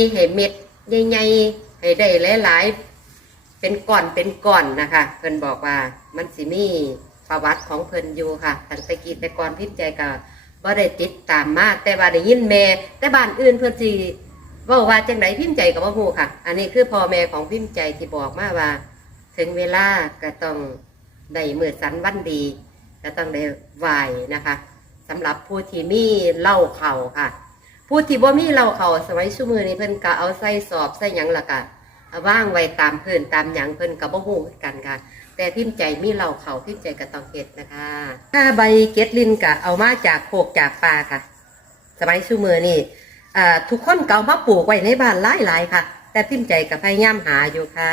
มีให้เม็ดใหญ่ๆให้ได้หลายๆ เป็นก่อนเป็นก่อนนะคะ เพิ่นบอกว่ามันสิมีประวัติของเพิ่นอยู่ค่ะตั้งแต่กี้แต่ก่อนพิมพ์ใจก็บ่ได้ติดตามมาแต่ว่าได้ยินแม่แต่บ้านอื่นเพิ่นสิว่าว่าจังไดพิมพ์ใจก็บ่ฮู้ค่ะ อันนี้คือพ่อแม่ของพิมพ์ใจที่บอกมาว่า ถึงเวลาก็ต้องได้มือสันวันดีก็ต้องได้ไหวนะคะสำหรับผู้ที่มีเล้าเข่าค่ะ ผู้ที่บ่มีเหล้าเข่าสมัยชุมือนี้เพิ่นก็เอาใส่สอบใส่หยังล่ะค่ะเอาว่างไว้ตามเพื้นตามหยังเพิ่นก็บ่ฮู้คือกันค่ะ แต่พิมพ์ใจมีเหล้าเข่าพิมพ์ใจก็ต้องเฮ็ดนะคะถ้าใบเก็ดลินก็เอามาจากโคกจากป่าค่ะ สมัยชุมือนี่อ่าทุกคนก็เอามาปลูกไว้ในบ้านหลายๆค่ะ แต่พิมพ์ใจก็พยายามหาอยู่ค่ะ